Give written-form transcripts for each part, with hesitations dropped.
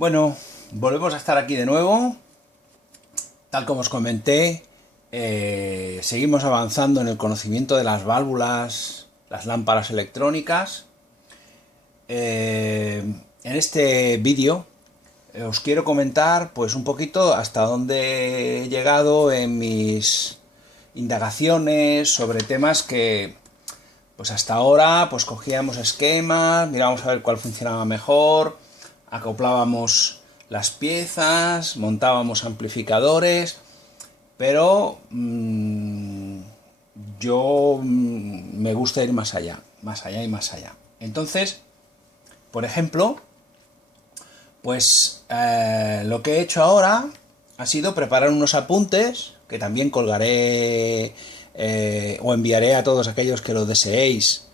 Bueno, volvemos a estar aquí de nuevo. Tal como os comenté, seguimos avanzando en el conocimiento de las válvulas, las lámparas electrónicas. En este vídeo os quiero comentar pues un poquito hasta dónde he llegado en mis indagaciones sobre temas que pues hasta ahora pues cogíamos esquemas, mirábamos a ver cuál funcionaba mejor, acoplábamos las piezas, montábamos amplificadores, pero yo me gusta ir más allá y más allá. Entonces, por ejemplo, pues lo que he hecho ahora ha sido preparar unos apuntes que también colgaré o enviaré a todos aquellos que lo deseéis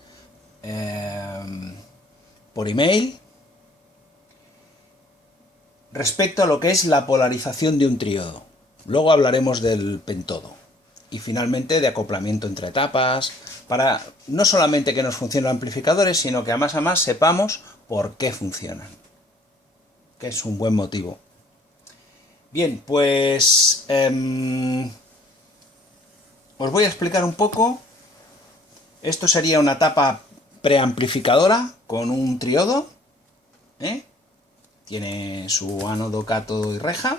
por email, respecto a lo que es la polarización de un triodo. Luego hablaremos del pentodo y finalmente de acoplamiento entre etapas, para no solamente que nos funcionen los amplificadores, sino que a más sepamos por qué funcionan, que es un buen motivo. Bien, pues os voy a explicar un poco. Esto sería una tapa preamplificadora con un triodo, tiene su ánodo, cátodo y reja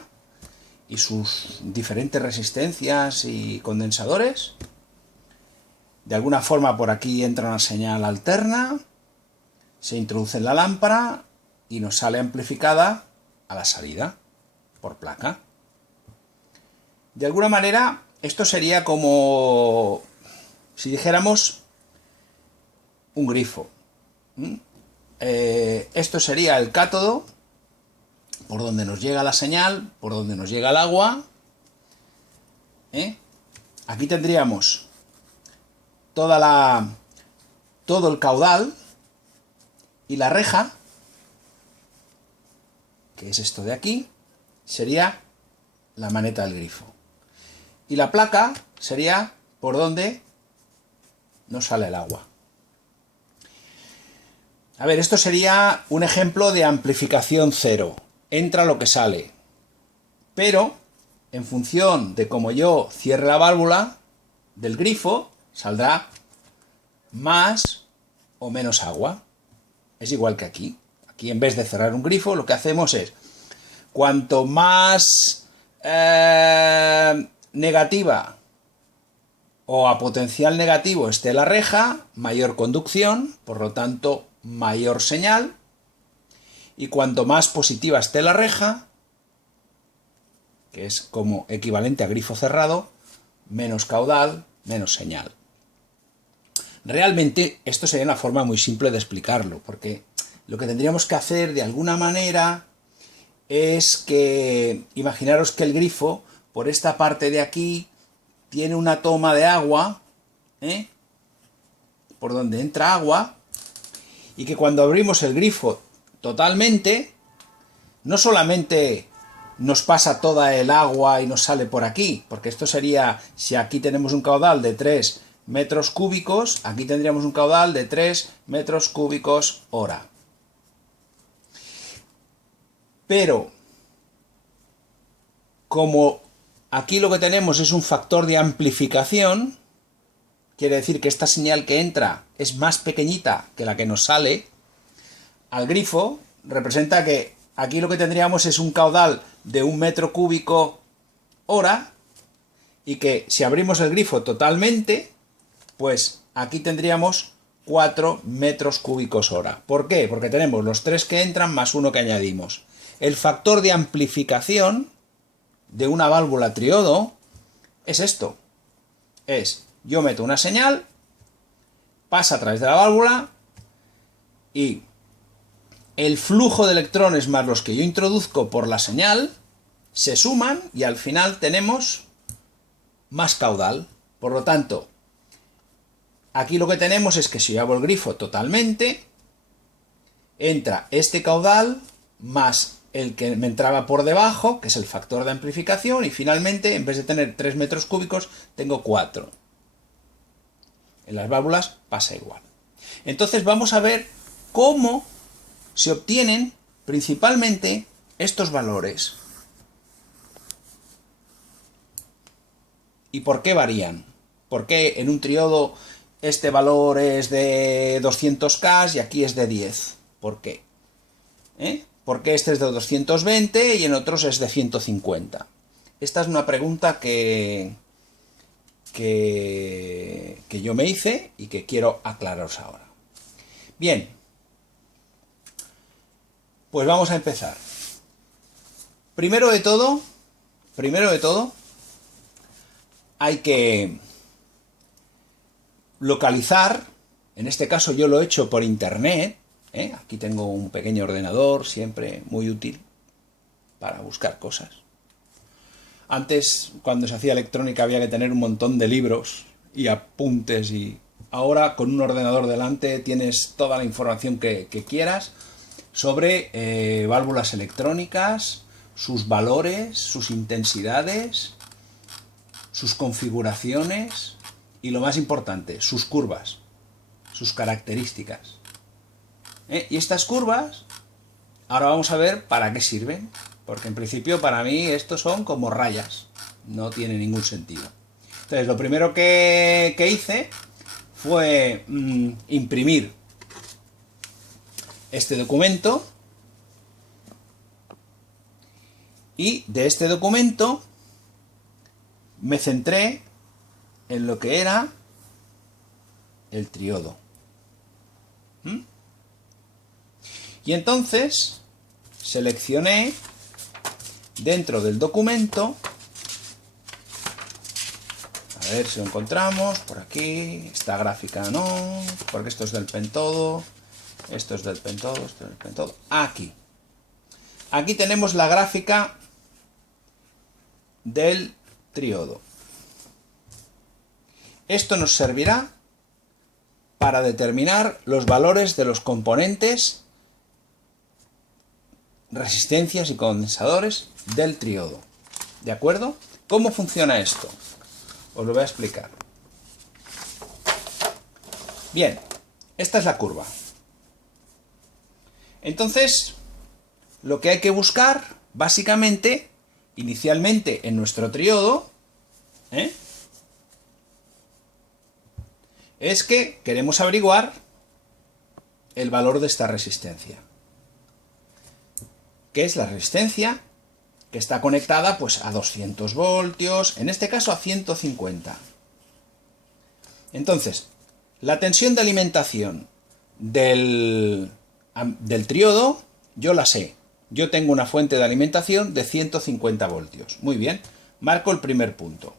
y sus diferentes resistencias y condensadores. De alguna forma por aquí entra una señal alterna, se introduce en la lámpara y nos sale amplificada a la salida por placa. De alguna manera esto sería como si dijéramos un grifo. Esto sería el cátodo, por donde nos llega la señal, por donde nos llega el agua. Aquí tendríamos todo el caudal, y la reja, que es esto de aquí, sería la maneta del grifo. Y la placa sería por donde nos sale el agua. A ver, esto sería un ejemplo de amplificación cero. Entra lo que sale. Pero, en función de cómo yo cierre la válvula del grifo, saldrá más o menos agua. Es igual que aquí. Aquí, en vez de cerrar un grifo, lo que hacemos es, cuanto más negativa o a potencial negativo esté la reja, mayor conducción, por lo tanto, mayor señal. Y cuanto más positiva esté la reja, que es como equivalente a grifo cerrado, menos caudal, menos señal. Realmente esto sería una forma muy simple de explicarlo, porque lo que tendríamos que hacer de alguna manera es que, imaginaros que el grifo, por esta parte de aquí, tiene una toma de agua, por donde entra agua, y que cuando abrimos el grifo totalmente, no solamente nos pasa toda el agua y nos sale por aquí, porque esto sería, si aquí tenemos un caudal de 3 metros cúbicos, aquí tendríamos un caudal de 3 metros cúbicos hora. Pero, como aquí lo que tenemos es un factor de amplificación, quiere decir que esta señal que entra es más pequeñita que la que nos sale al grifo, representa que aquí lo que tendríamos es un caudal de 1 metro cúbico hora, y que si abrimos el grifo totalmente, pues aquí tendríamos 4 metros cúbicos hora. ¿Por qué? Porque tenemos los 3 que entran más 1 que añadimos. El factor de amplificación de una válvula triodo es esto. Yo meto una señal, pasa a través de la válvula, y el flujo de electrones más los que yo introduzco por la señal se suman y al final tenemos más caudal. Por lo tanto, aquí lo que tenemos es que si yo abro el grifo totalmente, entra este caudal más el que me entraba por debajo, que es el factor de amplificación, y finalmente, en vez de tener 3 metros cúbicos, tengo 4. En las válvulas pasa igual. Entonces vamos a ver cómo se obtienen principalmente estos valores. ¿Y por qué varían? ¿Por qué en un triodo este valor es de 200K y aquí es de 10? ¿Por qué? ¿Por qué este es de 220 y en otros es de 150? Esta es una pregunta que yo me hice y que quiero aclararos ahora. Bien, pues vamos a empezar. Primero de todo, hay que localizar, en este caso yo lo he hecho por internet, aquí tengo un pequeño ordenador, siempre muy útil para buscar cosas. Antes, cuando se hacía electrónica, había que tener un montón de libros y apuntes, y ahora con un ordenador delante tienes toda la información que quieras sobre válvulas electrónicas, sus valores, sus intensidades, sus configuraciones y, lo más importante, sus curvas, sus características. Y estas curvas, ahora vamos a ver para qué sirven, porque en principio para mí estos son como rayas, no tiene ningún sentido. Entonces lo primero que hice fue imprimir este documento, y de este documento me centré en lo que era el triodo. Y entonces seleccioné dentro del documento, a ver si lo encontramos, por aquí, esta gráfica no, porque esto es del pentodo, esto es del pentodo, esto es del pentodo, aquí. Aquí tenemos la gráfica del triodo. Esto nos servirá para determinar los valores de los componentes, resistencias y condensadores del triodo. ¿De acuerdo? ¿Cómo funciona esto? Os lo voy a explicar. Bien, esta es la curva. Entonces, lo que hay que buscar, básicamente, inicialmente en nuestro triodo, es que queremos averiguar el valor de esta resistencia. ¿Qué es la resistencia? Que está conectada pues a 200 voltios, en este caso a 150. Entonces, la tensión de alimentación del triodo, yo la sé. Yo tengo una fuente de alimentación de 150 voltios. Muy bien, marco el primer punto.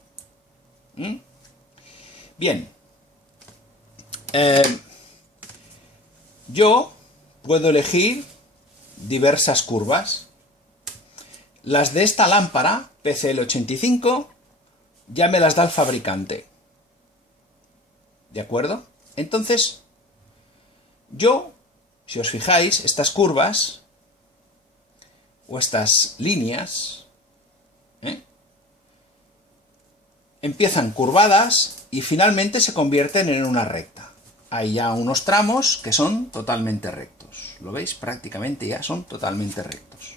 Bien. Yo puedo elegir diversas curvas. Las de esta lámpara, PCL85, ya me las da el fabricante. ¿De acuerdo? Entonces, yo, si os fijáis, estas curvas o estas líneas empiezan curvadas y finalmente se convierten en una recta. Hay ya unos tramos que son totalmente rectos. ¿Lo veis? Prácticamente ya son totalmente rectos.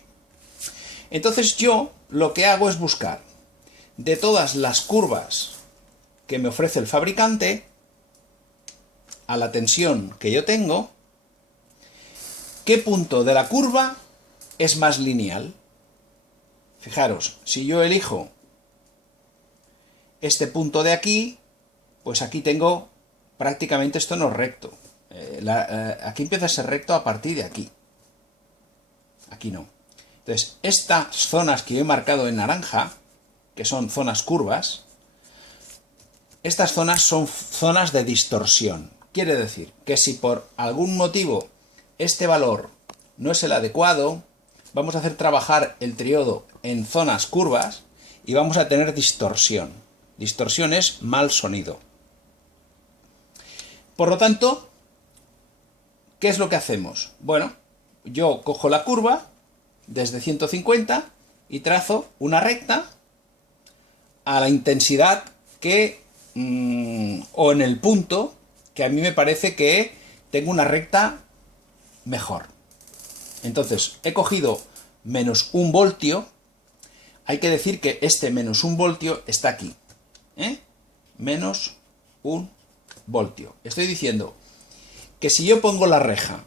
Entonces yo lo que hago es buscar de todas las curvas que me ofrece el fabricante a la tensión que yo tengo, qué punto de la curva es más lineal. Fijaros, si yo elijo este punto de aquí, pues aquí tengo prácticamente esto no es recto. Aquí empieza a ser recto a partir de aquí. Aquí no. Entonces, estas zonas que yo he marcado en naranja, que son zonas curvas, estas zonas son zonas de distorsión. Quiere decir que si por algún motivo este valor no es el adecuado, vamos a hacer trabajar el triodo en zonas curvas y vamos a tener distorsión. Distorsión es mal sonido. Por lo tanto, ¿qué es lo que hacemos? Bueno, yo cojo la curva desde 150 y trazo una recta a la intensidad que o en el punto que a mí me parece que tengo una recta mejor. Entonces, he cogido menos 1 voltio, hay que decir que este menos 1 voltio está aquí. Menos 1 voltio. Estoy diciendo que si yo pongo la reja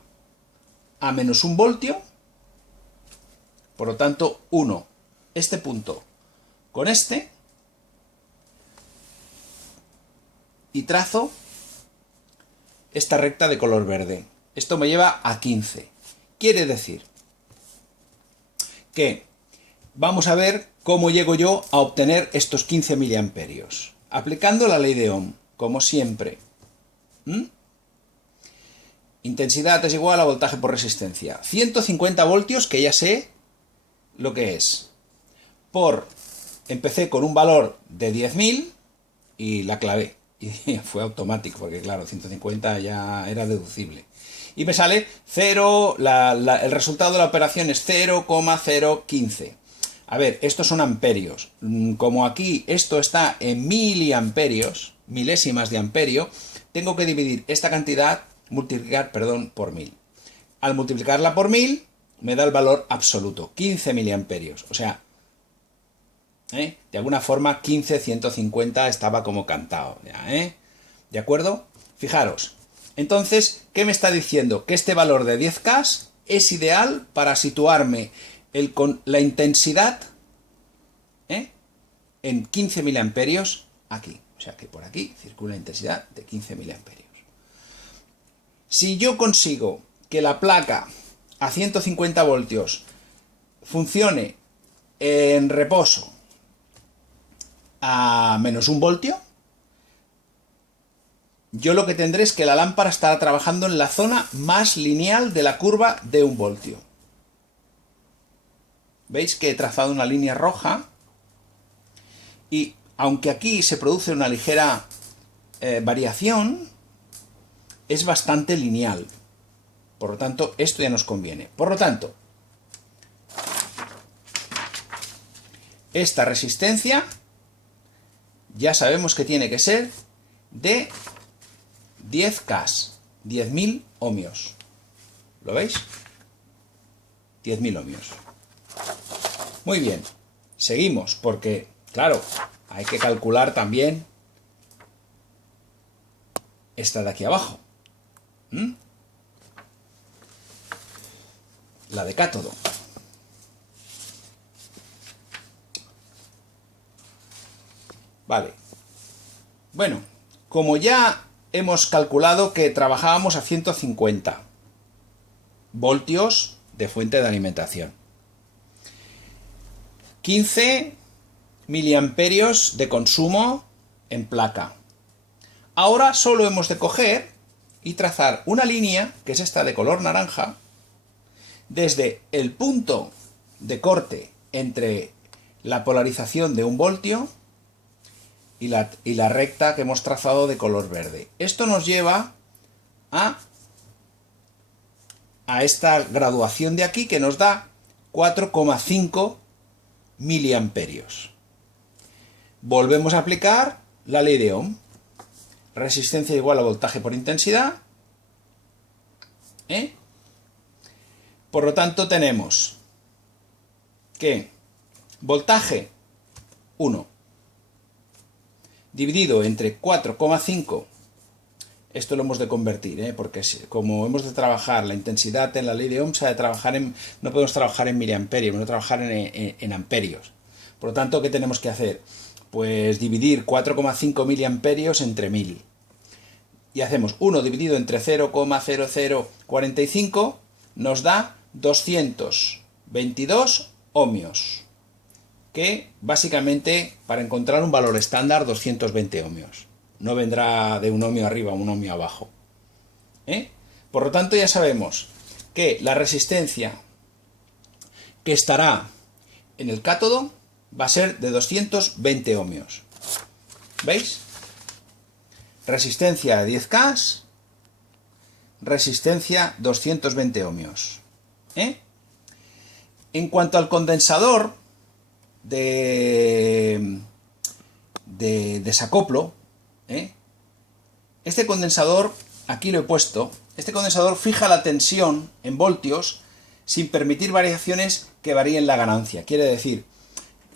a menos 1 voltio, por lo tanto 1, este punto con este, y trazo esta recta de color verde. Esto me lleva a 15. Quiere decir que vamos a ver cómo llego yo a obtener estos 15 miliamperios. Aplicando la ley de Ohm, como siempre. Intensidad es igual a voltaje por resistencia. 150 voltios, que ya sé lo que es. Empecé con un valor de 10.000 y la clavé. Y fue automático, porque claro, 150 ya era deducible. Y me sale 0, el resultado de la operación es 0,015. A ver, estos son amperios. Como aquí esto está en miliamperios, milésimas de amperio, tengo que dividir esta cantidad, multiplicar por 1000. Al multiplicarla por 1000, me da el valor absoluto, 15 miliamperios. O sea, de alguna forma 15,150 estaba como cantado. ¿De acuerdo? Fijaros. Entonces, ¿qué me está diciendo? Que este valor de 10K es ideal para situarme con la intensidad en 15 miliamperios aquí. O sea que por aquí circula la intensidad de 15 miliamperios. Si yo consigo que la placa a 150 voltios funcione en reposo a menos 1 voltio, yo lo que tendré es que la lámpara estará trabajando en la zona más lineal de la curva de 1 voltio. ¿Veis que he trazado una línea roja? Y aunque aquí se produce una ligera variación, es bastante lineal. Por lo tanto, esto ya nos conviene. Por lo tanto, esta resistencia ya sabemos que tiene que ser de 10K, 10.000 ohmios. ¿Lo veis? 10.000 ohmios. Muy bien, seguimos, porque, claro, hay que calcular también esta de aquí abajo. La de cátodo. Vale. Bueno, como ya hemos calculado que trabajábamos a 150 voltios de fuente de alimentación. 15 miliamperios de consumo en placa. Ahora solo hemos de coger y trazar una línea, que es esta de color naranja, desde el punto de corte entre la polarización de 1 voltio y la recta que hemos trazado de color verde. Esto nos lleva a esta graduación de aquí, que nos da 4,5 miliamperios. Volvemos a aplicar la ley de Ohm. Resistencia igual a voltaje por intensidad. Por lo tanto, tenemos que voltaje 1 dividido entre 4,5, esto lo hemos de convertir, porque como hemos de trabajar la intensidad en la ley de Ohm, se ha de trabajar no podemos trabajar en miliamperios, podemos trabajar en amperios. Por lo tanto, ¿qué tenemos que hacer? Pues dividir 4,5 miliamperios entre 1000. Y hacemos 1 dividido entre 0,0045, nos da 222 ohmios. Que básicamente, para encontrar un valor estándar, 220 ohmios. No vendrá de 1 ohmio arriba a 1 ohmio abajo. Por lo tanto, ya sabemos que la resistencia que estará en el cátodo va a ser de 220 ohmios. ¿Veis? Resistencia de 10K, resistencia 220 ohmios. En cuanto al condensador de desacoplo, este condensador, aquí lo he puesto, este condensador fija la tensión en voltios sin permitir variaciones que varíen la ganancia. Quiere decir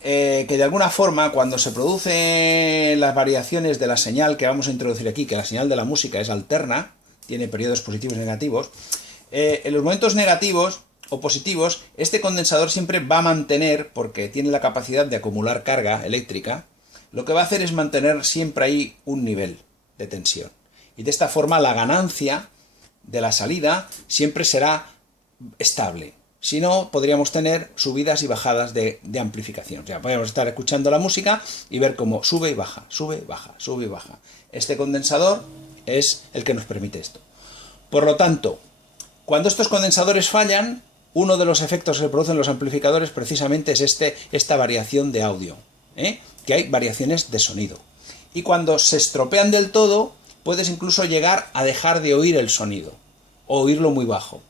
que de alguna forma, cuando se producen las variaciones de la señal que vamos a introducir aquí, que la señal de la música es alterna, tiene periodos positivos y negativos, en los momentos negativos o positivos, este condensador siempre va a mantener, porque tiene la capacidad de acumular carga eléctrica, lo que va a hacer es mantener siempre ahí un nivel de tensión. Y de esta forma la ganancia de la salida siempre será estable. Si no, podríamos tener subidas y bajadas de amplificación. O sea, podríamos estar escuchando la música y ver cómo sube y baja, sube, baja, sube y baja. Este condensador es el que nos permite esto. Por lo tanto, cuando estos condensadores fallan, uno de los efectos que se producen en los amplificadores precisamente es esta variación de audio, que hay variaciones de sonido. Y cuando se estropean del todo, puedes incluso llegar a dejar de oír el sonido, o oírlo muy bajo.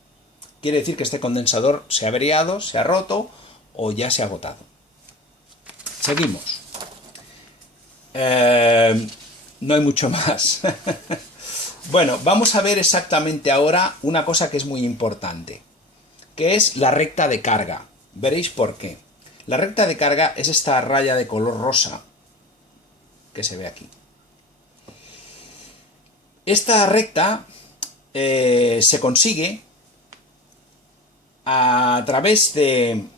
Quiere decir que este condensador se ha averiado, se ha roto o ya se ha agotado. Seguimos. No hay mucho más. Bueno, vamos a ver exactamente ahora una cosa que es muy importante, que es la recta de carga. Veréis por qué. La recta de carga es esta raya de color rosa que se ve aquí. Esta recta se consigue a través de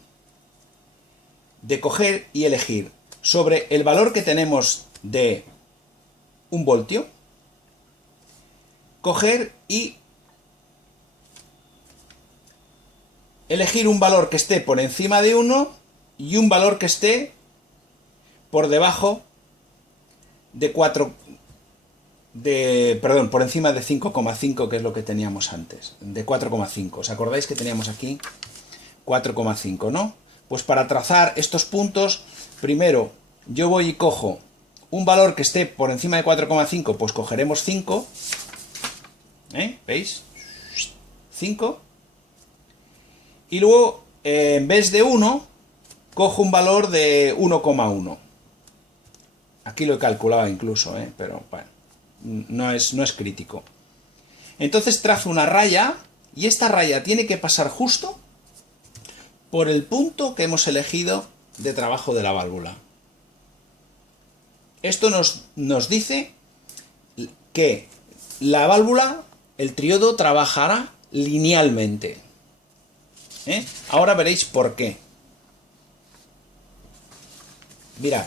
coger y elegir sobre el valor que tenemos de 1 voltio, coger y elegir un valor que esté por encima de 1 y un valor que esté por debajo de por encima de 5,5, que es lo que teníamos antes, de 4,5. ¿Os acordáis que teníamos aquí 4,5, no? Pues para trazar estos puntos, primero yo voy y cojo un valor que esté por encima de 4,5, pues cogeremos 5, ¿veis? 5. Y luego, en vez de 1, cojo un valor de 1,1. Aquí lo he calculado incluso, pero bueno, no es crítico. Entonces trazo una raya, y esta raya tiene que pasar justo por el punto que hemos elegido de trabajo de la válvula. Esto nos dice que la válvula, el triodo, trabajará linealmente. Ahora veréis por qué. Mirad.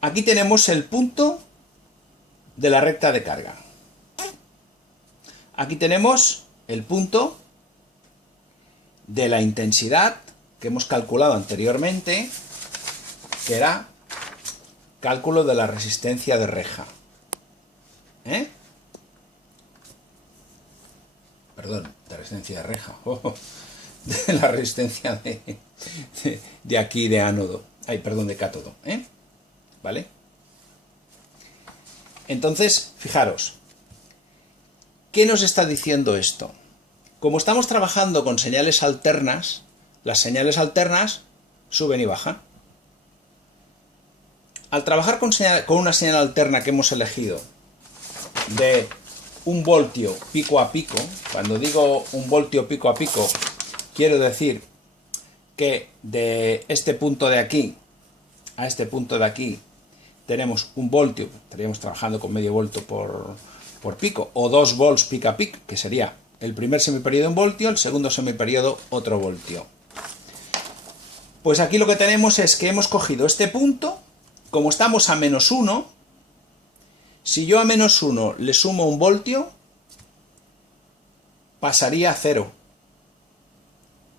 Aquí tenemos el punto de la recta de carga. Aquí tenemos el punto de la intensidad que hemos calculado anteriormente, que era cálculo de la resistencia de reja. Perdón, de resistencia de reja. De la resistencia de aquí de ánodo. Ay, perdón, de cátodo. ¿Vale? Entonces, fijaros, ¿qué nos está diciendo esto? Como estamos trabajando con señales alternas, las señales alternas suben y bajan. Al trabajar con una señal alterna que hemos elegido de 1 voltio pico a pico, cuando digo 1 voltio pico a pico, quiero decir que de este punto de aquí a este punto de aquí tenemos 1 voltio, estaríamos trabajando con medio voltio por pico, o 2 volts pico a pico, que sería el primer semiperiodo 1 voltio, el segundo semiperiodo otro voltio. Pues aquí lo que tenemos es que hemos cogido este punto, como estamos a -1, si yo a -1 le sumo 1 voltio, pasaría a 0.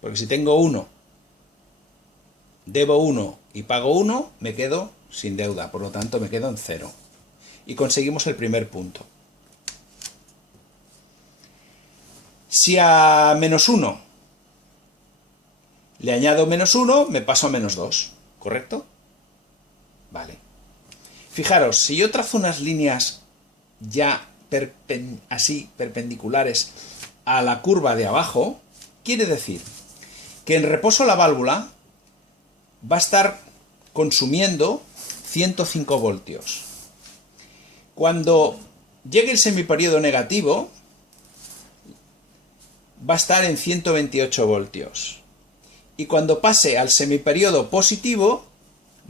Porque si tengo 1, debo 1 y pago 1, me quedo sin deuda, por lo tanto me quedo en 0. Y conseguimos el primer punto. Si a -1 le añado -1, me paso a -2, ¿correcto? Vale. Fijaros, si yo trazo unas líneas ya así perpendiculares a la curva de abajo, quiere decir que en reposo la válvula va a estar consumiendo 105 voltios. Cuando llegue el semiperiodo negativo, va a estar en 128 voltios. Y cuando pase al semiperiodo positivo,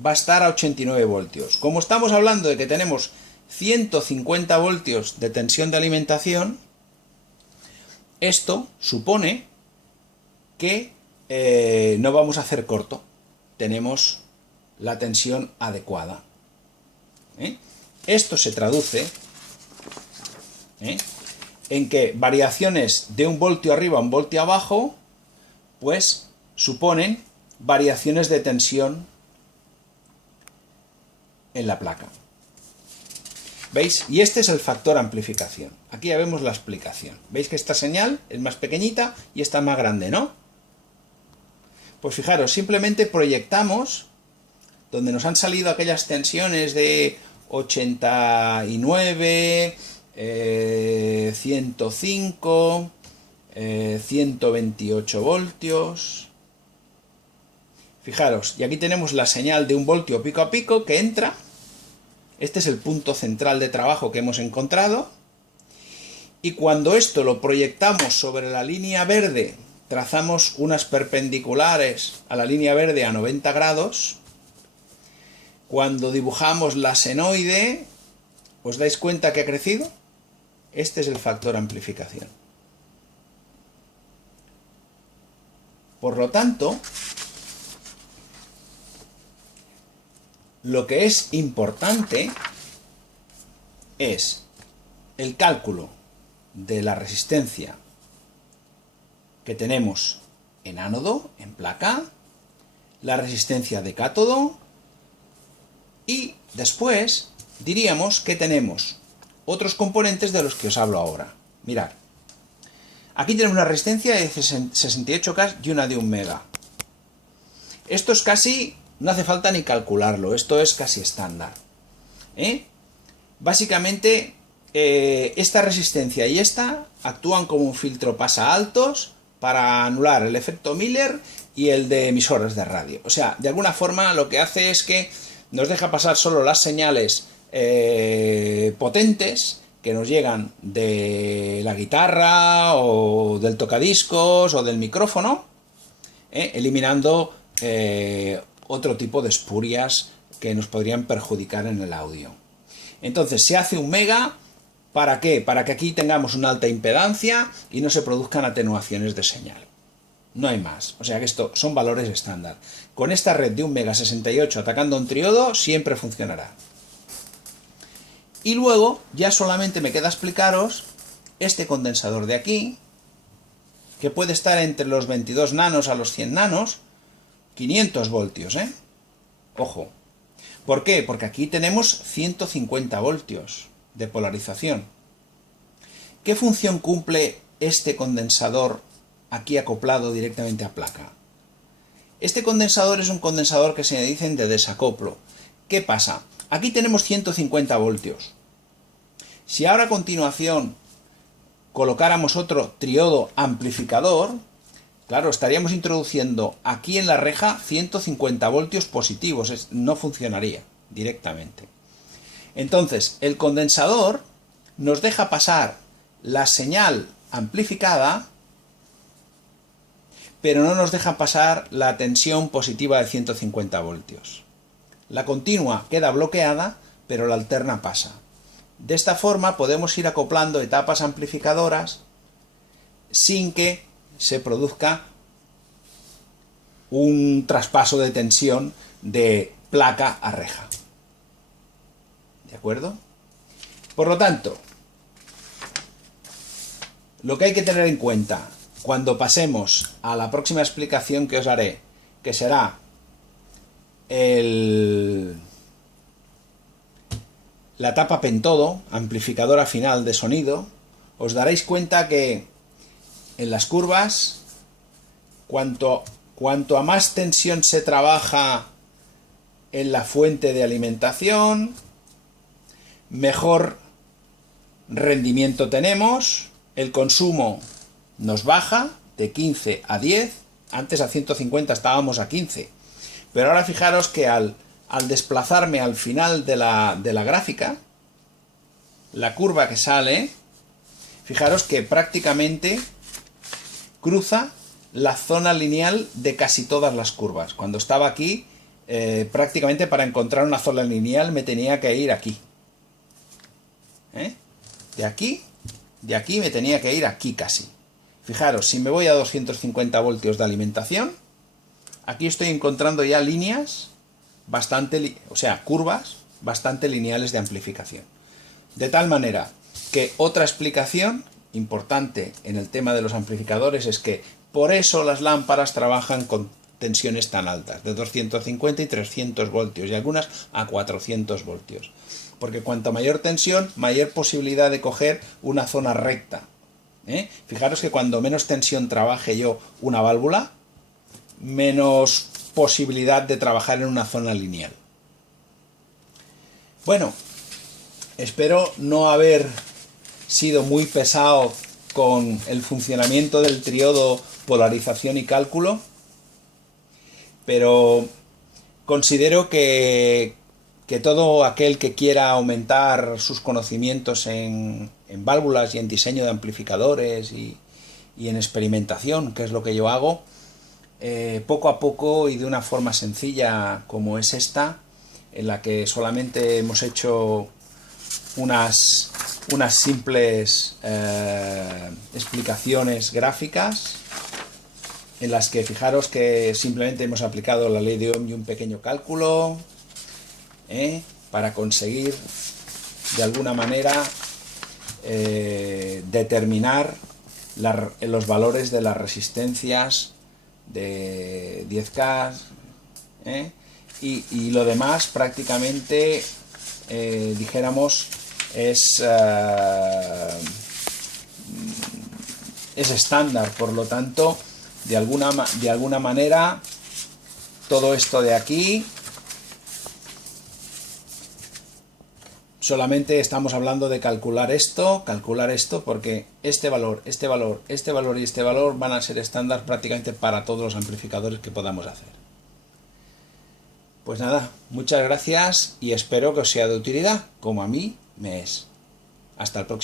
va a estar a 89 voltios. Como estamos hablando de que tenemos 150 voltios de tensión de alimentación, esto supone que no vamos a hacer corto. Tenemos la tensión adecuada. Esto se traduce en que variaciones de 1 voltio arriba a 1 voltio abajo, pues suponen variaciones de tensión en la placa. ¿Veis? Y este es el factor amplificación. Aquí ya vemos la explicación. ¿Veis que esta señal es más pequeñita y esta más grande, ¿no? Pues fijaros, simplemente proyectamos donde nos han salido aquellas tensiones de 89, 105, 128 voltios. Fijaros, y aquí tenemos la señal de 1 voltio pico a pico que entra. Este es el punto central de trabajo que hemos encontrado. Y cuando esto lo proyectamos sobre la línea verde, trazamos unas perpendiculares a la línea verde a 90 grados. Cuando dibujamos la senoide, ¿os dais cuenta que ha crecido? Este es el factor amplificación. Por lo tanto, lo que es importante es el cálculo de la resistencia que tenemos en ánodo, en placa, la resistencia de cátodo, y después diríamos que tenemos otros componentes de los que os hablo ahora. Mirad, aquí tenemos una resistencia de 68K y una de 1 mega. Esto es casi, no hace falta ni calcularlo, esto es casi estándar. Básicamente, esta resistencia y esta actúan como un filtro pasaaltos para anular el efecto Miller y el de emisoras de radio. O sea, de alguna forma lo que hace es que nos deja pasar solo las señales potentes que nos llegan de la guitarra o del tocadiscos o del micrófono, eliminando otro tipo de espurias que nos podrían perjudicar en el audio. Entonces se hace 1 mega, ¿para qué? Para que aquí tengamos una alta impedancia y no se produzcan atenuaciones de señal. No hay más. O sea que esto son valores estándar. Con esta red de 1 mega 68 atacando un triodo siempre funcionará. Y luego ya solamente me queda explicaros este condensador de aquí, que puede estar entre los 22 nanos a los 100 nanos, 500 voltios, Ojo. ¿Por qué? Porque aquí tenemos 150 voltios de polarización. ¿Qué función cumple este condensador aquí acoplado directamente a placa? Este condensador es un condensador que se dicen de desacoplo. ¿Qué pasa? Aquí tenemos 150 voltios. Si ahora a continuación colocáramos otro triodo amplificador, claro, estaríamos introduciendo aquí en la reja 150 voltios positivos, no funcionaría directamente. Entonces, el condensador nos deja pasar la señal amplificada, pero no nos deja pasar la tensión positiva de 150 voltios. La continua queda bloqueada, pero la alterna pasa. De esta forma podemos ir acoplando etapas amplificadoras sin que se produzca un traspaso de tensión de placa a reja. ¿De acuerdo? Por lo tanto, lo que hay que tener en cuenta cuando pasemos a la próxima explicación que os haré, que será la etapa pentodo, amplificadora final de sonido, os daréis cuenta que en las curvas, cuanto a más tensión se trabaja en la fuente de alimentación, mejor rendimiento tenemos, el consumo nos baja de 15 a 10, antes a 150 estábamos a 15, pero ahora fijaros que al desplazarme al final de la gráfica, la curva que sale, fijaros que prácticamente cruza la zona lineal de casi todas las curvas. Cuando estaba aquí, prácticamente para encontrar una zona lineal me tenía que ir aquí. De aquí me tenía que ir aquí casi. Fijaros, si me voy a 250 voltios de alimentación, aquí estoy encontrando ya líneas curvas bastante lineales de amplificación. De tal manera que otra explicación importante en el tema de los amplificadores es que por eso las lámparas trabajan con tensiones tan altas, de 250 y 300 voltios, y algunas a 400 voltios. Porque cuanto mayor tensión, mayor posibilidad de coger una zona recta. Fijaros que cuando menos tensión trabaje yo una válvula, menos posibilidad de trabajar en una zona lineal. Bueno, espero no haber sido muy pesado con el funcionamiento del triodo, polarización y cálculo, pero considero que todo aquel que quiera aumentar sus conocimientos en válvulas y en diseño de amplificadores y en experimentación, que es lo que yo hago, poco a poco y de una forma sencilla como es esta, en la que solamente hemos hecho unas simples explicaciones gráficas, en las que fijaros que simplemente hemos aplicado la ley de Ohm y un pequeño cálculo, para conseguir de alguna manera determinar los valores de las resistencias de 10K, y lo demás prácticamente dijéramos es estándar. Por lo tanto, de alguna manera todo esto de aquí solamente estamos hablando de calcular esto, porque este valor y este valor van a ser estándar prácticamente para todos los amplificadores que podamos hacer. Pues nada, muchas gracias y espero que os sea de utilidad, como a mí me es. Hasta el próximo.